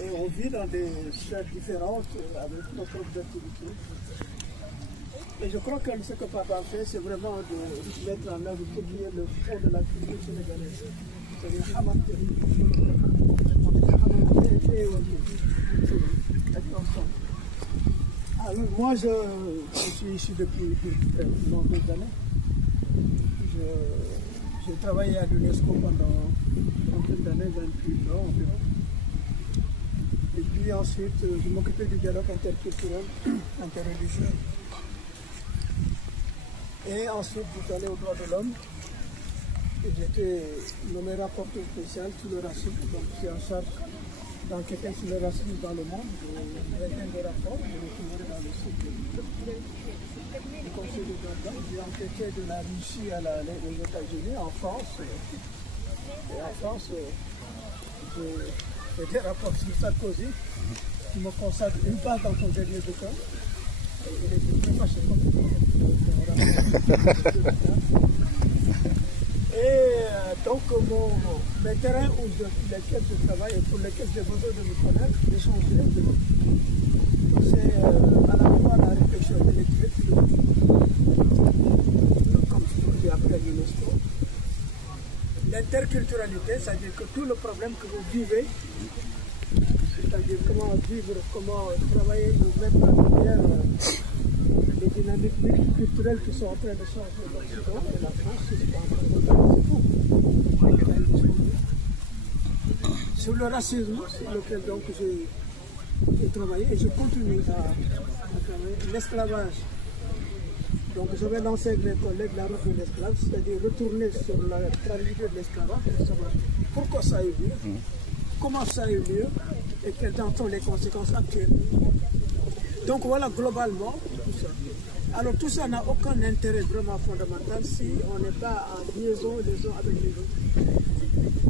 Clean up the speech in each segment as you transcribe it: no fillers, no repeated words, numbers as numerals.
Et on vit dans des sphères différentes avec nos propres activités. Et je crois que ce que papa fait, c'est vraiment de mettre en œuvre ce qui est le fond de la culture sénégalaise. C'est-à-dire amateur. Alors moi, je suis ici depuis de nombreuses années. J'ai travaillé à l'UNESCO pendant une trentaine d'années, 28 ans environ. Et puis ensuite, je m'occupais du dialogue interculturel, interreligieux. Et ensuite, je suis allé aux droits de l'homme. Et j'étais nommé rapporteur spécial sur le racisme. Donc, je suis en charge d'enquêter sur le racisme dans le monde. J'ai un des rapports, je l'ai trouvé dans le site du Conseil des droits de l'homme. J'ai enquêté de la Russie aux États-Unis, en France. Et en France, j'ai fait des rapports sur Sarkozy, qui me consacre une page dans son dernier bouquin. Il est très fâché contre moi. Et donc, mes terrains lesquels je travaille et pour lesquels j'ai besoin de me connaître, d'échanger, c'est à la fois la réflexion intellectuelle, comme j'ai appris à l'UNESCO, l'interculturalité, c'est-à-dire que tout le problème que vous vivez, c'est-à-dire comment vivre, comment travailler ou mettre en lumière les dynamiques multiculturelles qui sont en train de changer l'Occident et la France, c'est pas en train de c'est fou. Sur le racisme, sur lequel donc j'ai travaillé et je continue à travailler, l'esclavage. Donc je vais lancer avec mes collègues la route de l'esclave, c'est-à-dire retourner sur la trajectoire de l'esclavage et savoir pourquoi ça a eu lieu, comment ça a eu lieu et quelles sont les conséquences actuelles. Donc voilà globalement tout ça. Alors tout ça n'a aucun intérêt vraiment fondamental si on n'est pas en liaison les uns avec les autres.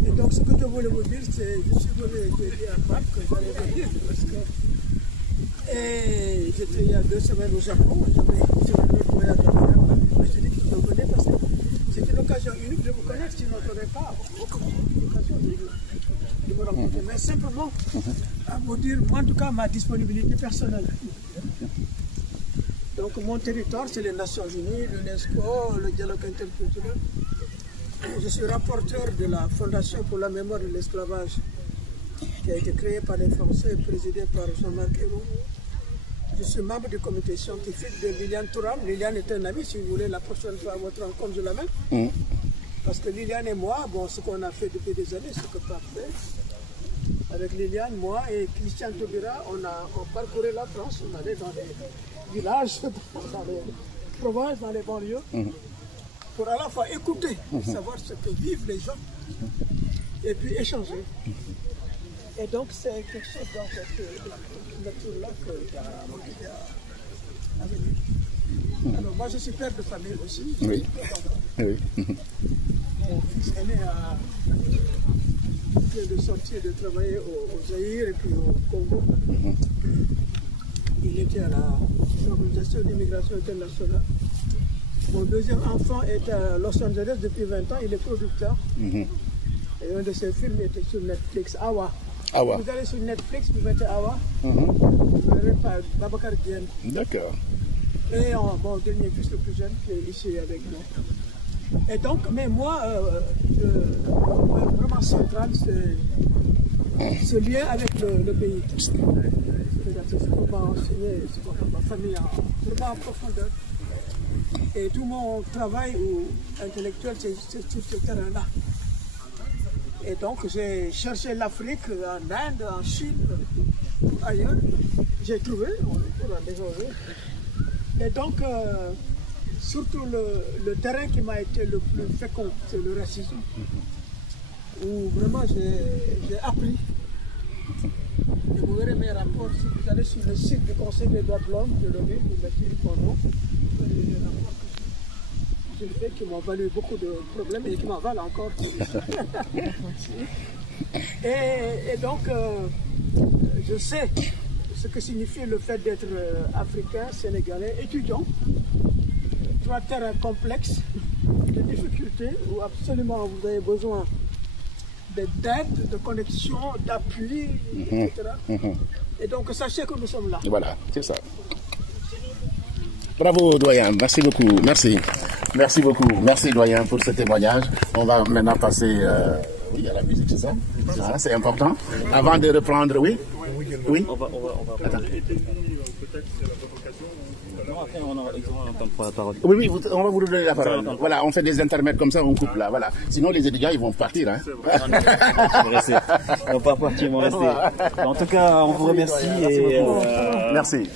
Et donc ce que je voulais vous dire, c'est je suis venu dire à Pape que j'allais venir parce que j'étais il y a 2 semaines au Japon, j'avais sur un autre voyage à faire, mais je dis que je venais parce que c'était l'occasion unique de vous connaître, sinon je n'aurais pas l'occasion de vous rencontrer. Mais simplement à vous dire, moi en tout cas, ma disponibilité personnelle. Donc mon territoire, c'est les Nations Unies, l'UNESCO, le dialogue interculturel. Je suis rapporteur de la Fondation pour la mémoire de l'esclavage qui a été créée par les Français et présidée par Jean-Marc Ayrault. Je suis membre du comité scientifique de Liliane Thuram. Liliane est un ami, si vous voulez, la prochaine fois à votre rencontre, je l'amène. Parce que Liliane et moi, bon, ce qu'on a fait depuis des années, ce que Pape fait, avec Liliane, moi et Christian Taubira, on parcourait la France, on allait dans les villages, dans les provinces, dans les banlieues, pour à la fois écouter, savoir ce que vivent les gens, et puis échanger. Et donc c'est quelque chose dans cette nature-là que j'ai motivé à venir. Alors moi je suis père de famille aussi. Oui. Mon fils aîné vient de sortir de travailler au Zaïre et puis au Congo. Il était à l'Organisation d'immigration internationale. Mon deuxième enfant est à Los Angeles depuis 20 ans, il est producteur. Et un de ses films était sur Netflix, Awa. Vous allez sur Netflix, vous mettez Awa, vous verrez par Babacar Diène. D'accord. Et mon dernier fils le plus jeune qui est ici avec nous. Et donc, mais moi, vraiment central, c'est ce lien avec le pays. C'est ce qu'on m'a enseigné, ce qu'on ma famille vraiment en profondeur. Et tout mon travail intellectuel, c'est sur ce terrain-là. Et donc, j'ai cherché l'Afrique en Inde, en Chine, ailleurs. J'ai trouvé, on est dans les enjeux. Et donc, surtout le terrain qui m'a été le plus fécond, c'est le racisme. Où vraiment j'ai appris. Et vous verrez mes rapports, si vous allez sur le site du Conseil des droits de l'homme, de l'ONU, vous mettez mon nom, vous verrez les rapports que j'ai fait qui m'ont valu beaucoup de problèmes et qui m'en valent encore. Et donc, je sais ce que signifie le fait d'être africain, sénégalais, étudiant. 3 terrains complexes de difficultés où absolument vous avez besoin d'aide, de connexion, d'appui, etc. Et donc, sachez que nous sommes là. Voilà, c'est ça. Bravo, doyen. Merci beaucoup. Merci. Merci beaucoup. Merci, doyen, pour ce témoignage. On va maintenant passer oui, à la musique, c'est ça? C'est important. Avant de reprendre, oui? Oui? On va. Attends. Oui, on va vous donner la parole. Voilà, on fait des intermèdes comme ça, on coupe là. Voilà. Sinon, les étudiants, ils vont partir. Hein. Ils vont pas partir, ils vont rester. En tout cas, on vous remercie. Et, merci.